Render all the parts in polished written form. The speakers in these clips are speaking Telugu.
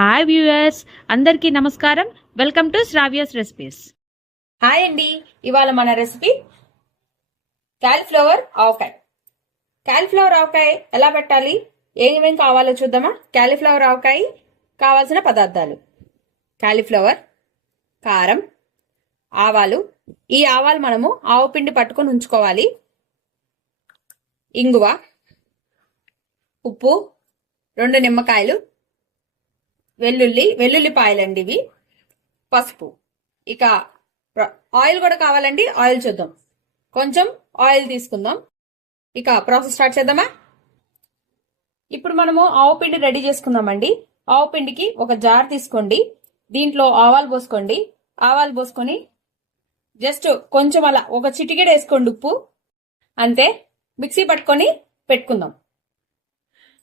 హాయ్ వ్యూయర్స్, అందరికీ నమస్కారం. Welcome to Sravya's recipes. Hi అండి. ఇవాళ మన రెసిపీ కాలీఫ్లవర్ ఆవకాయ. కాలీఫ్లవర్ ఆవకాయ ఎలా పెట్టాలి, ఏమేం కావాలో చూద్దామా. కాలీఫ్లవర్ ఆవకాయ కావాల్సిన పదార్థాలు: కాలీఫ్లవర్, కారం, ఆవాలు. ఈ ఆవాలు మనము ఆవు పిండి పట్టుకొని ఉంచుకోవాలి. ఇంగువ, ఉప్పు, 2 నిమ్మకాయలు, వెల్లుల్లిపాయలండి ఇవి, పసుపు. ఇక ఆయిల్ కూడా కావాలండి. ఆయిల్ చూద్దాం. కొంచెం ఆయిల్ తీసుకుందాం. ఇక ప్రాసెస్ స్టార్ట్ చేద్దామా. ఇప్పుడు మనము ఆవు పిండి రెడీ చేసుకుందామండి. ఆవు పిండికి ఒక జార్ తీసుకోండి. దీంట్లో ఆవాలు పోసుకోండి. ఆవాలు పోసుకొని జస్ట్ కొంచెం అలా ఒక చిటికెడు వేసుకోండి ఉప్పు. అంతే, మిక్సీ పట్టుకొని పెట్టుకుందాం.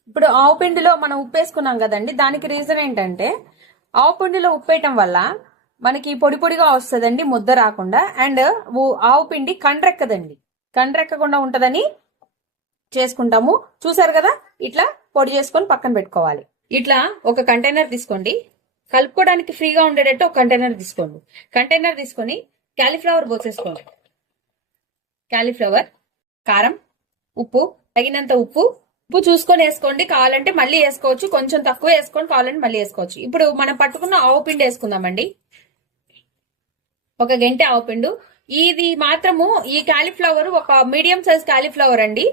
ఇప్పుడు ఆవు పిండిలో మనం ఉప్పు వేసుకున్నాం కదండి. దానికి రీజన్ ఏంటంటే ఆవు పిండిలో ఉప్పు వేయటం వల్ల మనకి పొడి పొడిగా వస్తుందండి, ముద్ద రాకుండా. అండ్ ఆవు పిండి కండ్రెక్కదండి, కండ్రెక్కకుండా ఉంటదని చేసుకుంటాము. చూసారు కదా, ఇట్లా పొడి చేసుకొని పక్కన పెట్టుకోవాలి. ఇట్లా ఒక కంటైనర్ తీసుకోండి. కలుపుకోవడానికి ఫ్రీగా ఉండేటట్టు ఒక కంటైనర్ తీసుకోండి. కంటైనర్ తీసుకొని కాలీఫ్లవర్ పోసేసుకోండి. కాలీఫ్లవర్, కారం, ఉప్పు, తగినంత ఉప్పు చూసుకొని వేసుకోండి. కావాలంటే మళ్ళీ వేసుకోవచ్చు, కొంచెం తక్కువ వేసుకొని కావాలంటే మళ్ళీ వేసుకోవచ్చు. ఇప్పుడు మనం పట్టుకున్న ఆవు పిండి వేసుకుందామండి. ఒక గంటె ఆవు పిండి. ఇది మాత్రము ఈ కాలీఫ్లవర్ ఒక మీడియం సైజ్ కాలీఫ్లవర్ అండి.